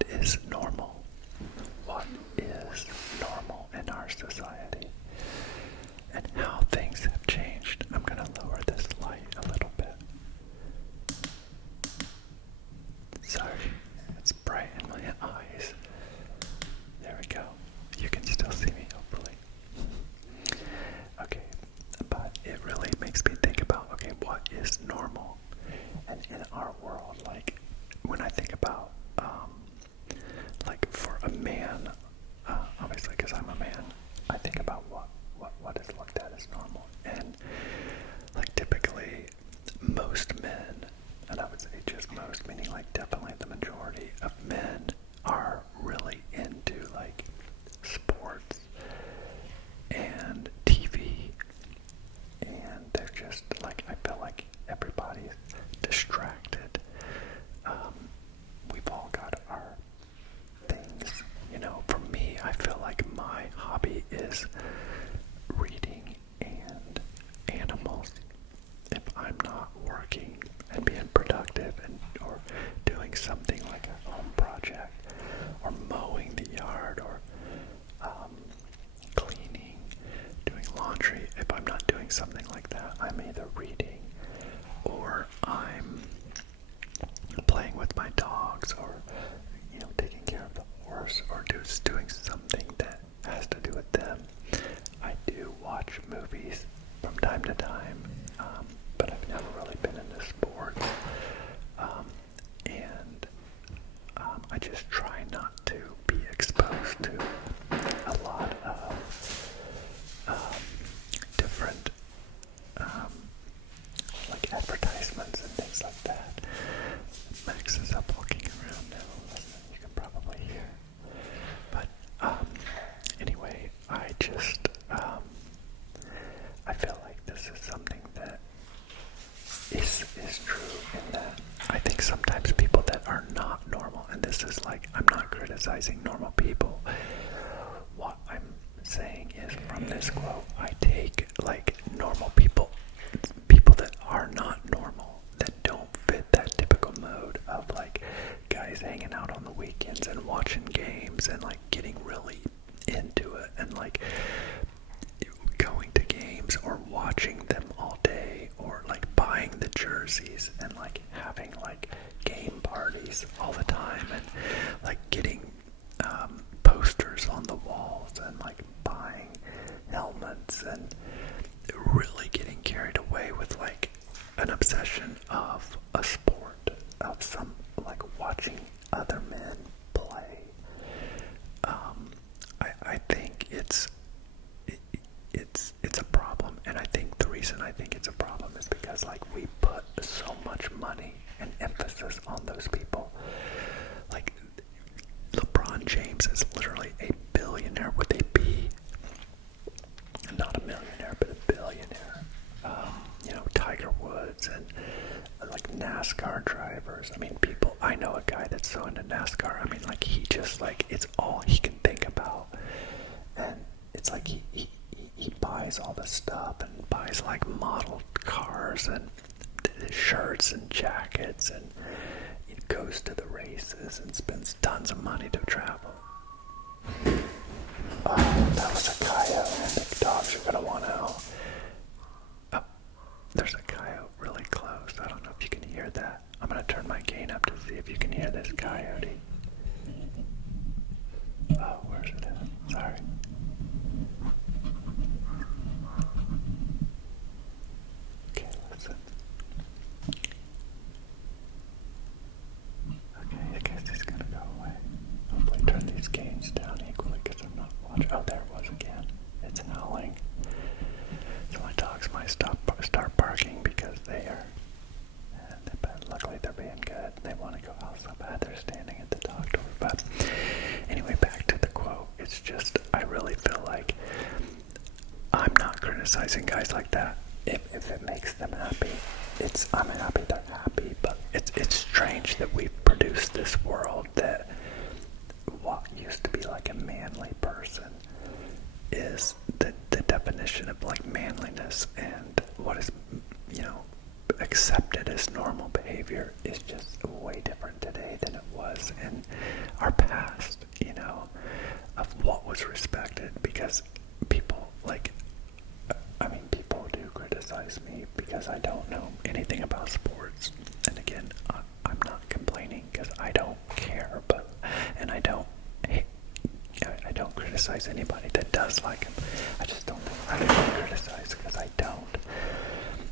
what is normal? What is normal in our society? And how things have changed. I'm going to lower this light a little bit. Sorry, it's bright in my eyes. There we go. You can still see me, hopefully. Okay, but it really makes me think about, okay, what is normal? And in our world, like, when I think about, like, for a man, obviously, because I'm a man, I think about what is looked at as normal. And, like, typically, most men, and I would say just most, meaning, like, definitely the majority of men are really into, like, sports and TV, and they're just, like, I feel like everybody's distracted. We've all got our things, you know. For me, I feel like my hobby is reading and animals. If I'm not working and being productive or doing something like a home project or mowing the yard or cleaning, doing laundry, if I'm not doing something like that, I'm either reading or I'm playing with my dogs or, you know, taking care of the horse or just doing something that has to do with them. I do watch movies from time to time, but I've never really been into sports. And I just try not to be exposed to a lot of different like advertisements and things like that. Max is up walking around now. Listen, you can probably hear. But anyway, I just I feel like this is something that is true in that I think sometimes people that are not normal, and this is like, I'm not criticizing normal people. What I'm saying is, from this quote, I take like normal people that are not normal, that don't fit that typical mode of like guys hanging out on the weekends and watching games and like getting really into it and like going to games or watching them all day or like buying the jerseys and like having like game parties all the time and like getting posters on the walls and like buying helmets and really getting carried away with like an obsession of a sport, of some like watching other men play. I think it's a problem, and I think the reason I think it's a problem is because like we put so much money and emphasis on those people. Like LeBron James is literally a billionaire with a B, not a millionaire, but a billionaire. You know, Tiger Woods and like NASCAR drivers. I mean, people. I know a guy that's so into NASCAR. I mean, like he just like it's all he can think about, and it's like he buys all this stuff and buys like model cars and shirts and jackets and he goes to the races and spends tons of money to travel. Oh, that was a coyote, and the dogs are gonna want out. Oh, there's a coyote really close. I don't know if you can hear that. I'm gonna turn my gain up to see if you can hear this coyote. Oh, where's it at? Sorry. Okay, listen. Okay, I guess he's gonna go away. Hopefully turn these gains down equally because I'm not watching. Oh, there it was again. It's howling. So my dogs might start barking because they are, but luckily they're being good. They want to go out so bad they're standing at the dog door. But anyway, back to the quote. It's just, I really feel like I'm not criticizing guys like that. If it makes them happy, I'm happy they're happy, but it's strange that we've produced this world that what used to be like a manly person is the definition of like manliness, and what is, you know, accepted as normal behavior is just way way different today than it was in our past, of what was respected, because people, people do criticize me because I don't know anything about sports. And again, I'm not complaining because I don't care, and I don't criticize anybody that does like him. I just don't think I can criticize because I don't.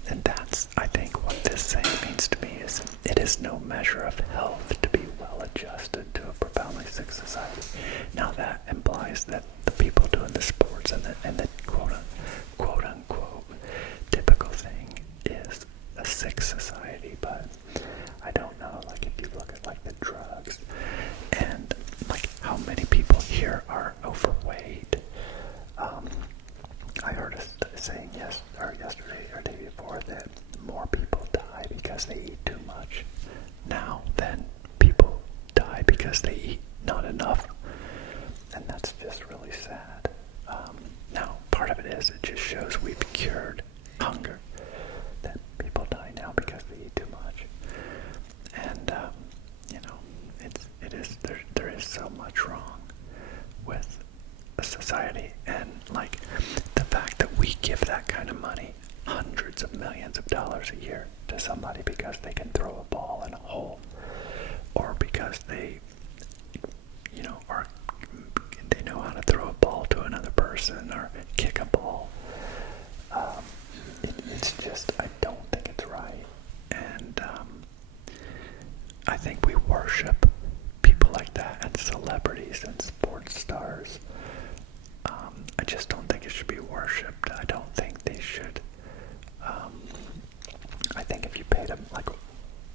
And that's, I think, what this saying means to me is it is no measure of health to be well adjusted to a profoundly sick society. Now that implies that the people doing the sports and the quote unquote typical thing is a sick society, but I don't know, like if you look at like the drugs and like how many people here are overweight. I heard a saying yesterday or day before that more people die because they eat too much now than people die because they eat not enough. And that's just really sad. Now, part of it is it just shows we've cured hunger, that people die now because they eat too much. And, there is so much wrong with a society, and like the fact that we give that kind of money, hundreds of millions of dollars a year, to somebody because they can throw a ball in a hole, or because they know how to throw a ball to another person or kick a ball. It's just, I don't think it's right. And I think we worship people like that and celebrities and sports stars. I just don't think it should be worshipped. I don't think they should. I think if you paid them like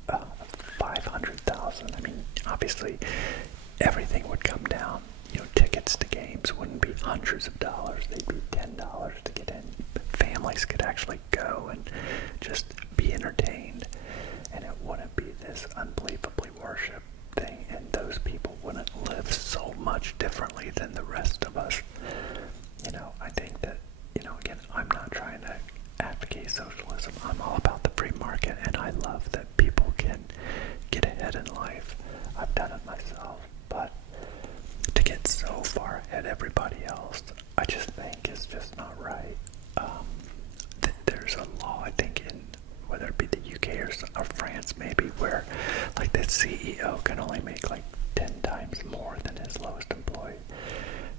$500,000, I mean, obviously everything would come down. Tickets to games wouldn't be hundreds of dollars; they'd be $10 to get in. Families could actually go and just be entertained, and it wouldn't be this unbelievably worshipped thing. And those people wouldn't live so much differently than the rest of us. I think that, again, I'm not trying to advocate socialism. I'm all about the free market, and I love that people can get ahead in life. I've done it myself, but to get so far ahead everybody else, I just think is just not right. There's a law, I think, in whether it be the UK or France maybe, where like the CEO can only make like 10 times more than his lowest employee.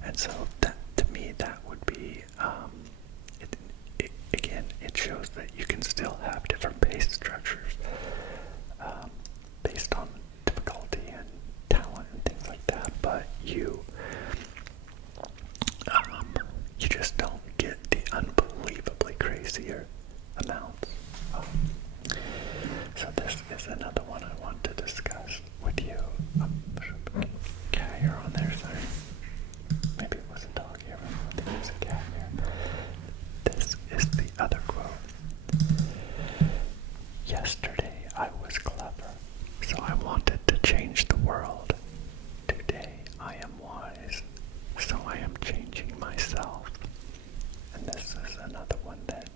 And so that, to me, that would be, again, it shows that you can still have different pay structures based on difficulty and talent and things like that, but you just don't get the unbelievably crazier amounts. So this is another one I want to discuss with you. Cat hair on there, sorry. Maybe it was a dog hair. I think it was a cat hair. This is the other quote. Yesterday I was clever, so I wanted to change the world. Today I am wise, so I am changing myself. And this is another one that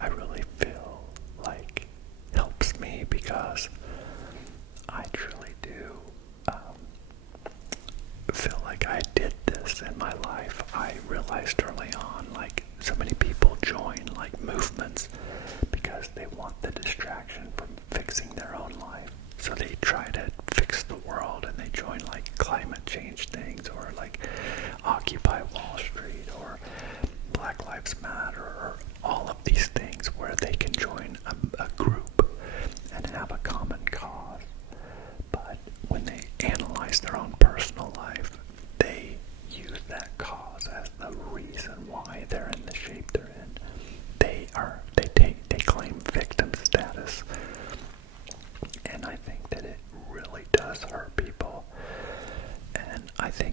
I really feel like helps me, because I truly do feel like I did this in my life. I realized early on, like, so many people join like movements because they want the distraction from fixing their own life. So they try to fix the world, and they join like climate change things, or like Occupy Wall Street, or Black Lives Matter, or all of these things where they can join a group and have a common cause. But when they analyze their own personal life, they use that cause as the reason why they're in the shape they're in. They claim victim status. And I think that it really does hurt people. And I think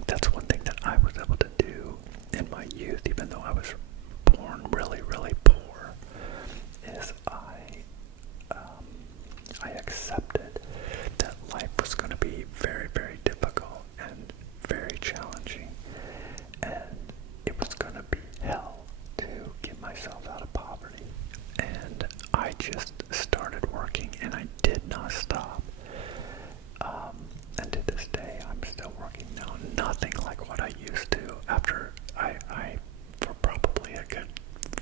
nothing like what I used to after I for probably a good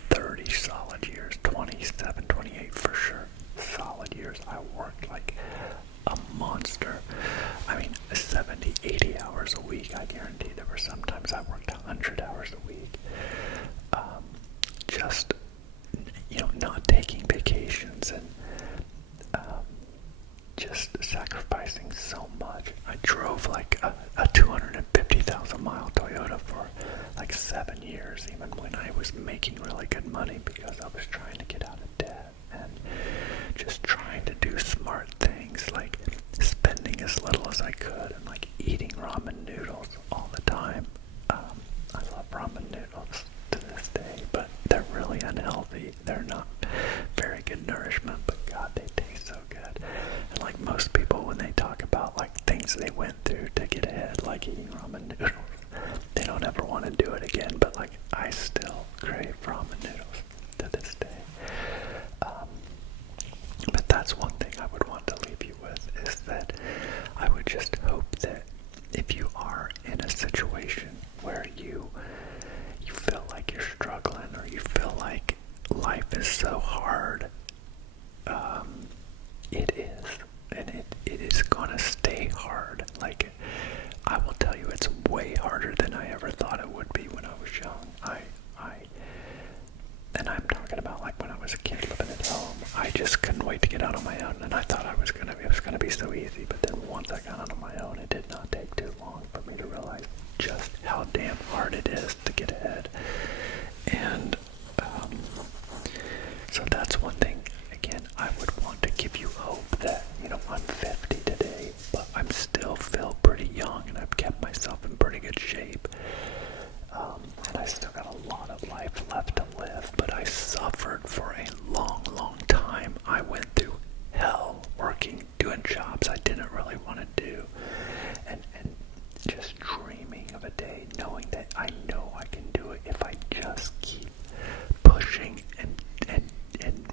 30 solid years, 27, 28 for sure, solid years, I worked like a monster. I mean, 70, 80 hours a week. I guarantee there were sometimes I worked 100 hours a week. Just, not taking vacations and just sacrificing so much. I drove like a 250,000 mile Toyota for like 7 years, even when I was making really good money, because I was trying to get out of debt and just trying to do smart things, like spending as little as I could and like eating ramen noodles all the time. I love ramen noodles to this day, but they're really unhealthy. They're not very good nourishment, but God, they taste so good. And like most people, when they talk about like things they went through to get ahead, like eating ramen noodles, they don't ever want to do it again. But like, I still crave ramen noodles to this day. But that's one thing I would want to leave you with, is that I would just hope that if you are in a situation where you feel like you're struggling, or you feel like life is so hard, it is, and it is gonna stay hard. Like, I will tell you, it's way harder than I ever thought it would be when I was young. And I'm talking about like when I was a kid living at home. I just couldn't wait to get out on my own, and I thought it was gonna be so easy. But then once I got out on my own, it did not take too long for me to realize just how damn hard it is to get ahead. And so that's one thing. Again, I would want to give you hope that, I'm 50 today, but I'm still feel pretty young, and I've kept myself in pretty good shape. And I still got a lot of life left to live, but I suffered for a long, long time. I went through hell working, doing jobs I didn't really want to do, and just dreaming of a day, knowing that I know I can do it if I just keep pushing and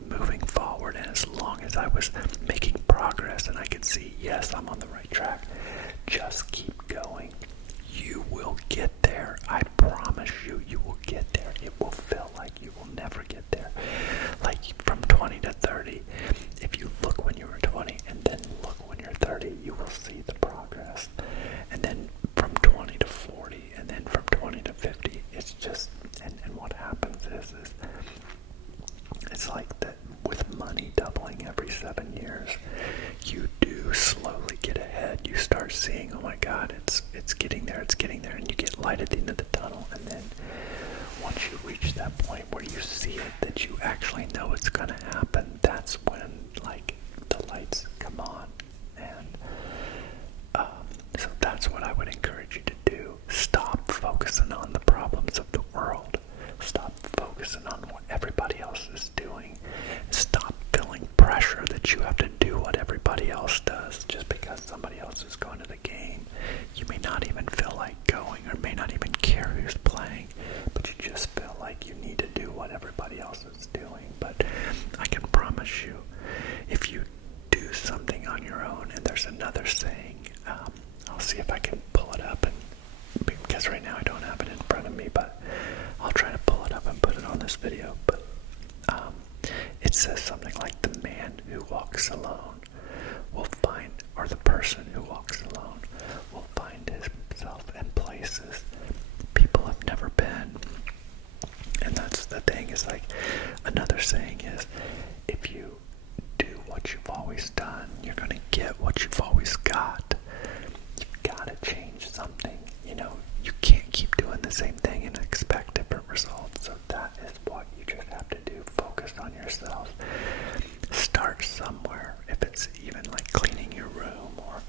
moving forward. And as long as I was making progress and I could see, yes, I'm on the right track, just keep going. You will get there. I promise you, you will get there. It will feel like you will never get there. Like from 20 to 30, if you look when you were 20 and then look when you're 30, you will see the progress. And then from 20 to 40, and then from 20 to 50, it's just, and what happens is it's like that with money doubling every 7 years, you do slowly get ahead. You start seeing, oh my God, it's getting there, and you get light at the end of the tunnel. And then once you reach that point where you see it, that you actually know it's going to happen, that's when like the lights come on. And so that's what I would encourage you to do. Stop focusing on the problems of the world. Stop focusing on what everybody else is doing. Stop feeling pressure that you have to do what everybody else does just because somebody else is going to the game. You may not even feel like going, or may not even care who's playing, but you just feel like you need to do what everybody else is doing. But I can promise you, if you do something on your own, and there's another saying, I'll see if I can pull it up, and because right now I don't have it in front of me, but I'll try to pull it up and put it on this video. But it says something like, the man who walks alone will find, or the person who walks alone will find himself in places people have never been. And that's the thing, is like, another saying is, if you do what you've always done, you're going to get what you've always got. You've got to change something. You can't keep doing the same thing and expect different results. So that is what you just have to do. Focus on yourself. Start somewhere. If it's even like cleaning your room, or,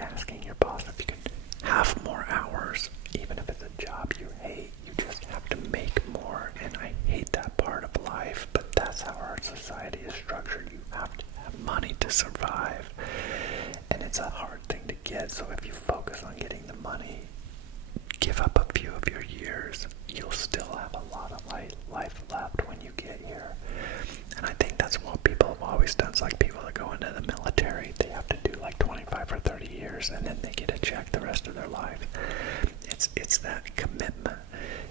asking your boss if you can have more hours, even if it's a job you hate. You just have to make more. And I hate that part of life, but that's how our society is structured. You have to have money to survive. And it's a hard thing to get. So if you focus on getting the money, give up a few of your years, you'll still have a lot of life left when you get here. And I think that's what people have always done. It's like people that go into the military, they have to do like 25 or 30 years years, and then they get a check the rest of their life. It's that commitment.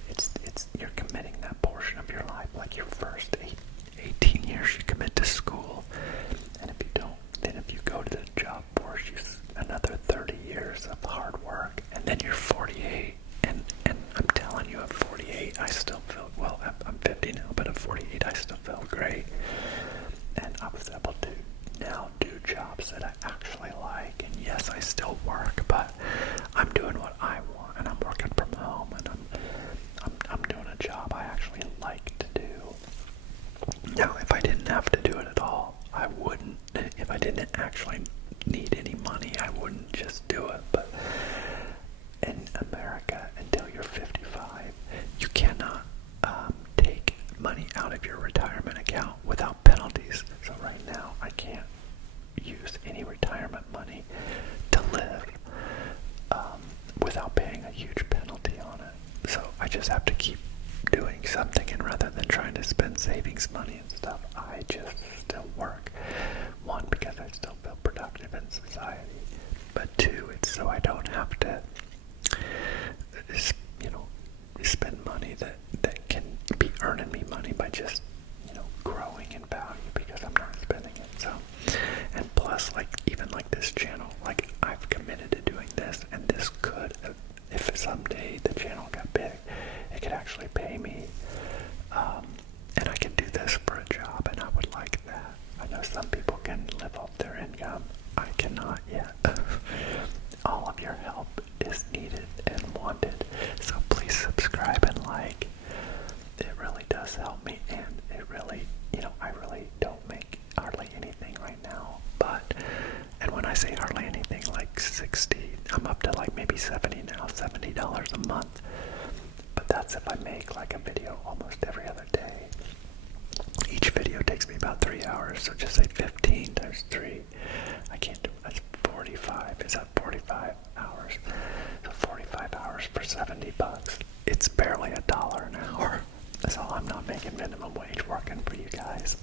It's you're committing that portion of your life, like your first 18 years you commit to school, and if you don't, then if you go to the job force, you another 30 years of hard work, and then you're 48, and I'm telling you, at 48, I still feel, well, I'm 50 now, but at 48, I still feel great, and I was able to now do jobs that I actually like, and yes, I still work, but I'm doing what I want, and I'm working from home, and I'm doing a job I actually like to do. Now, if I didn't have to do it at all, I wouldn't. If I didn't actually need any money, I wouldn't just do it. But in America, until you're 55, you cannot take money out of your retirement account without penalties. So right now, I can't use any retirement money to live without paying a huge penalty on it. So I just have to keep doing something, and rather than trying to spend savings money and stuff, I just still work. One, because I still feel productive in society, but two, it's so I don't have to, spend money that can be earning me money by just, growing in value, because I'm not spending it. So, and plus, even this channel, I've committed to doing this, and this could, if someday the channel got big, it could actually pay me, and I can do this for a job, and I would like that. I know some people can live off their income. I cannot yet. All of your help is needed and wanted, so please subscribe and like. It really does help me, and it really, I really don't make hardly anything right now, and when I say hardly anything, 60, I'm up to maybe 70 now, $70 a month, but that's if I make a video almost every other day. Each video takes me about 3 hours, so just say 15 times 3. I can't do it. That's 45. Is that 45 hours? So 45 hours for $70. It's barely $1 an hour. So I'm not making minimum wage working for you guys.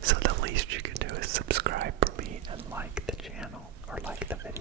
So the least you can do is subscribe for me and like the channel, or like the video.